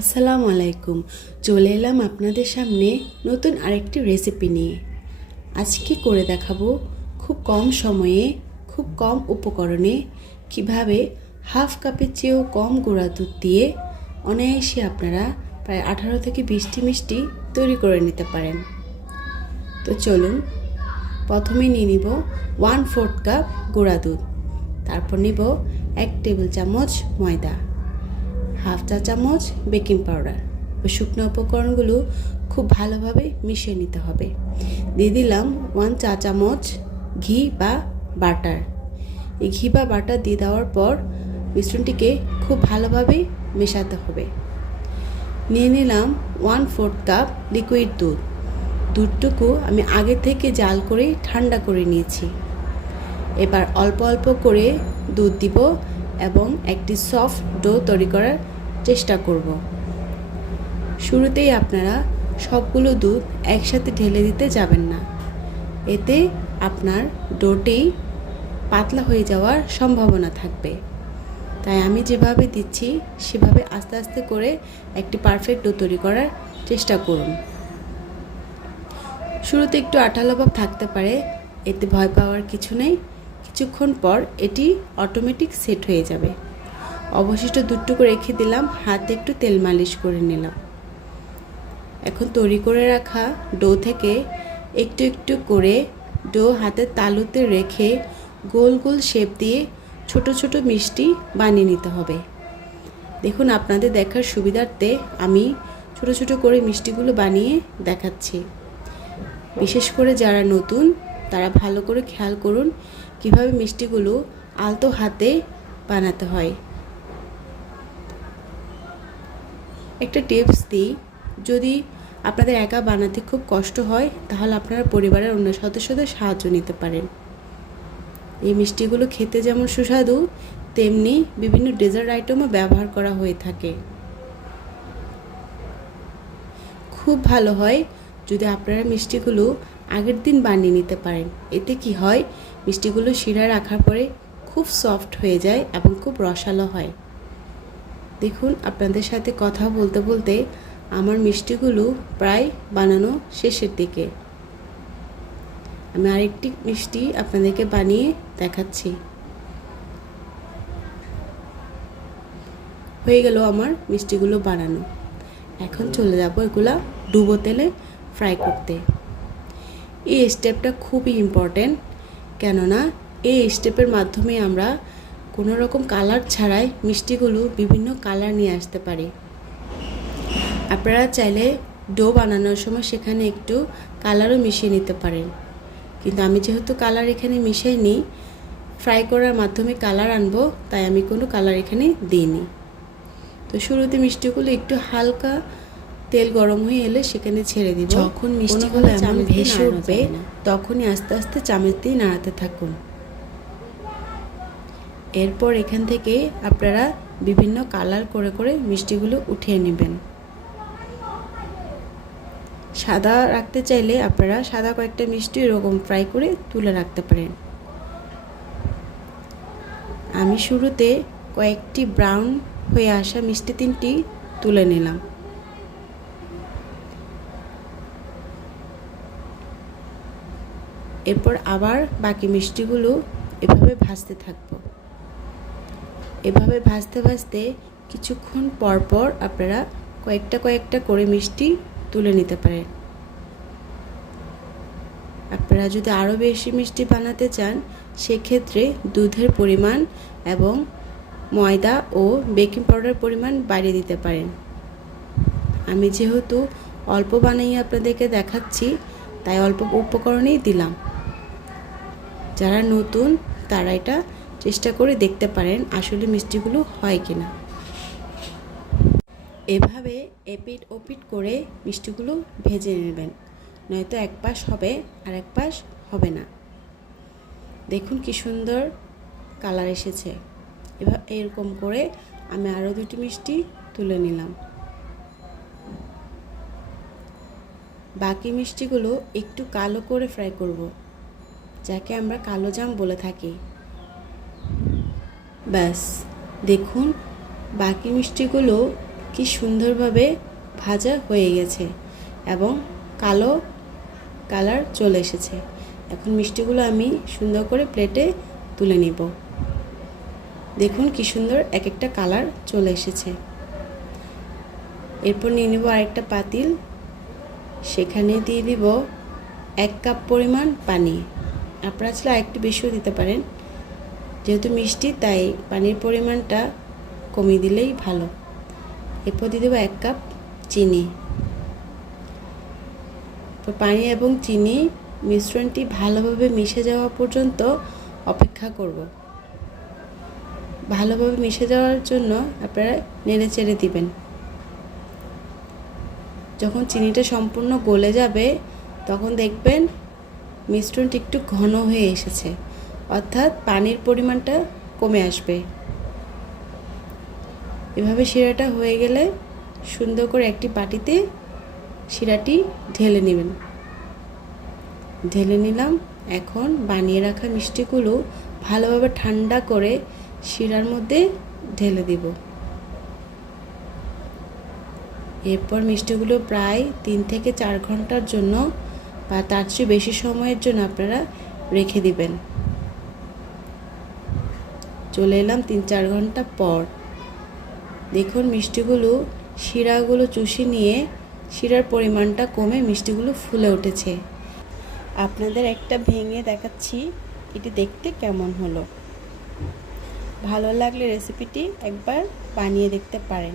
আসসালামু আলাইকুম। চলে এলাম আপনাদের সামনে নতুন আরেকটি রেসিপি নিয়ে। আজকে করে দেখাবো খুব কম সময়ে খুব কম উপকরণে কিভাবে হাফ কাপের চেয়েও কম গুঁড়া দুধ দিয়ে অনায়াসে আপনারা প্রায় 18 থেকে 20টি মিষ্টি তৈরি করে নিতে পারেন। তো চলুন, প্রথমে নিয়ে নিব 1/4 কাপ গুঁড়া দুধ, তারপর নিব 1 টেবিল চামচ ময়দা, হাফ চা চামচ বেকিং পাউডার ও শুকনো উপকরণগুলো খুব ভালোভাবে মিশিয়ে নিতে হবে। দিয়ে দিলাম 1 চা চামচ ঘি বা বাটার। এই ঘি বা বাটার দিয়ে দেওয়ার পর মিশ্রণটিকে খুব ভালোভাবে মেশাতে হবে। নিয়ে নিলাম 1/4 কাপ লিকুইড দুধ। দুধটুকু আমি আগে থেকে জাল করে ঠান্ডা করে নিয়েছি। এবার অল্প অল্প করে দুধ দিব এবং একটি সফট ডো তৈরি করার চেষ্টা করব। শুরুতেই আপনারা সবগুলো দুধ একসাথে ঢেলে দিতে যাবেন না, এতে আপনার ডোটি পাতলা হয়ে যাওয়ার সম্ভাবনা থাকবে। তাই আমি যেভাবে দিচ্ছি সেভাবে আস্তে আস্তে করে একটি পারফেক্ট ডো তৈরি করার চেষ্টা করুন। শুরুতে একটু আঠালো ভাব থাকতে পারে, এতে ভয় পাওয়ার কিছু নেই। কিছুক্ষণ পর এটি অটোমেটিক সেট হয়ে যাবে। অবশিষ্ট দুধটুকু রেখে দিলাম, হাতে একটু তেল মালিশ করে নিলাম। এখন তৈরি করে রাখা ডো থেকে একটু একটু করে ডো হাতের তালুতে রেখে গোল গোল শেপ দিয়ে ছোট ছোট মিষ্টি বানিয়ে নিতে হবে। দেখুন, আপনাদের দেখার সুবিধার্থে আমি ছোট ছোট করে মিষ্টিগুলো বানিয়ে দেখাচ্ছি। বিশেষ করে যারা নতুন তারা ভালো করে খেয়াল করুন কিভাবে মিষ্টিগুলো আলতো হাতে বানাতে হয়। একটা টিপস দিই, যদি আপনাদের একা বানাতে খুব কষ্ট হয় তাহলে আপনারা পরিবারের অন্য সদস্যদের সাহায্য নিতে পারেন। এই মিষ্টিগুলো খেতে যেমন সুস্বাদু, তেমনি বিভিন্ন ডেজার্ট আইটেমও ব্যবহার করা হয়ে থাকে। খুব ভালো হয় যদি আপনারা মিষ্টিগুলো আগের দিন বানিয়ে নিতে পারেন। এতে কি হয়, মিষ্টিগুলো শিরায় রাখার পরে খুব সফট হয়ে যায় এবং খুব রসালো হয়। দেখুন, আপনাদের সাথে কথা বলতে বলতে আমার মিষ্টিগুলো প্রায় বানানো শেষের দিকে। আমি আরেকটি মিষ্টি আপনাদেরকে বানিয়ে দেখাচ্ছি। হয়ে গেল আমার মিষ্টিগুলো বানানো। এখন চলে যাব এগুলা ডুবো তেলে ফ্রাই করতে। এই স্টেপটা খুবই ইম্পর্টেন্ট, কেননা এই স্টেপের মাধ্যমে আমরা কোনো রকম কালার ছাড়াই মিষ্টিগুলো বিভিন্ন কালার নিয়ে আসতে পারি। আপনারা চাইলে ডো বানানোর সময় সেখানে একটু কালারও মিশিয়ে নিতে পারেন, কিন্তু আমি যেহেতু কালার এখানে মিশাইনি, ফ্রাই করার মাধ্যমে কালার আনবো, তাই আমি কোনো কালার এখানে দিইনি। তো শুরুতে মিষ্টিগুলো একটু হালকা তেল গরম হয়ে এলে সেখানে ছেড়ে দিব। যখন মিষ্টিগুলো এমন ভেসে উঠবে তখনই আস্তে আস্তে চামচ দিয়ে নাড়াতে থাকুন। এরপর এখান থেকে আপনারা বিভিন্ন কালার করে করে মিষ্টিগুলো উঠিয়ে নেবেন। সাদা রাখতে চাইলে আপনারা সাদা কয়েকটা মিষ্টি এরকম ফ্রাই করে তুলে রাখতে পারেন। আমি শুরুতে কয়েকটি ব্রাউন হয়ে আসা মিষ্টি 3টি তুলে নিলাম। এরপর আবার বাকি মিষ্টিগুলো এভাবে ভাজতে থাকবো। এভাবে ভাজতে ভাজতে কিছুক্ষণ পর পর আপনারা কয়েকটা করে মিষ্টি তুলে নিতে পারেন। আপনারা যদি আরও বেশি মিষ্টি বানাতে চান সেক্ষেত্রে দুধের পরিমাণ এবং ময়দা ও বেকিং পাউডার পরিমাণ বাড়িয়ে দিতে পারেন। আমি যেহেতু অল্প বানিয়ে আপনাদেরকে দেখাচ্ছি তাই অল্প উপকরণেই দিলাম। যারা নতুন তারা এটা চেষ্টা করে দেখতে পারেন আসলে মিষ্টিগুলো হয় কিনা। এভাবে এপিট ওপিট করে মিষ্টিগুলো ভেজে নেবেন, নয়তো এক পাশ হবে আর এক পাশ হবে না। দেখুন কি সুন্দর কালার এসেছে। এরকম করে আমি আরও 2টি মিষ্টি তুলে নিলাম। বাকি মিষ্টিগুলো একটু কালো করে ফ্রাই করব, যাকে আমরা কালো জাম বলে থাকি। ব্যাস দেখুন, বাকি মিষ্টিগুলো কি সুন্দরভাবে ভাজা হয়ে গেছে এবং কালো কালার চলে এসেছে। এখন মিষ্টিগুলো আমি সুন্দর করে প্লেটে তুলে নিব। দেখুন কি সুন্দর এক একটা কালার চলে এসেছে। এরপর নিয়ে নেব আরেকটা পাতিল, সেখানে দিয়ে দিব 1 কাপ পরিমাণ পানি। আপনারা চাইলে আরেকটু বেশিও দিতে পারেন, যেহেতু মিষ্টি তাই পানির পরিমাণটা কমিয়ে দিলেই ভালো। এরপর দিয়ে দেবো 1 কাপ চিনি। পানি এবং চিনি মিশ্রণটি ভালোভাবে মিশে যাওয়া পর্যন্ত অপেক্ষা করব। ভালোভাবে মিশে যাওয়ার জন্য আপনারা নেড়ে চেড়ে দিবেন। যখন চিনিটা সম্পূর্ণ গলে যাবে তখন দেখবেন মিশ্রণটি একটু ঘন হয়ে এসেছে, অর্থাৎ পানির পরিমাণটা কমে আসবে। এভাবে শিরাটা হয়ে গেলে সুন্দর করে একটি বাটিতে শিরাটি ঢেলে নেবেন। ঢেলে নিলাম। এখন বানিয়ে রাখা মিষ্টিগুলো ভালোভাবে ঠান্ডা করে শিরার মধ্যে ঢেলে দিব। এরপর মিষ্টিগুলো প্রায় 3 থেকে 4 ঘন্টার জন্য বা তার চেয়ে বেশি সময়ের জন্য আপনারা রেখে দিবেন। চলে এলাম 3-4 ঘন্টা পর। দেখুন মিষ্টিগুলো শিরাগুলো চুষে নিয়ে শিরার পরিমাণটা কমে মিষ্টিগুলো ফুলে উঠেছে। আপনাদের একটা ভেঙে দেখাচ্ছি এটি দেখতে কেমন হলো। ভালো লাগলে রেসিপিটি একবার বানিয়ে দেখতে পারেন।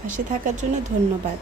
পাশে থাকার জন্য ধন্যবাদ।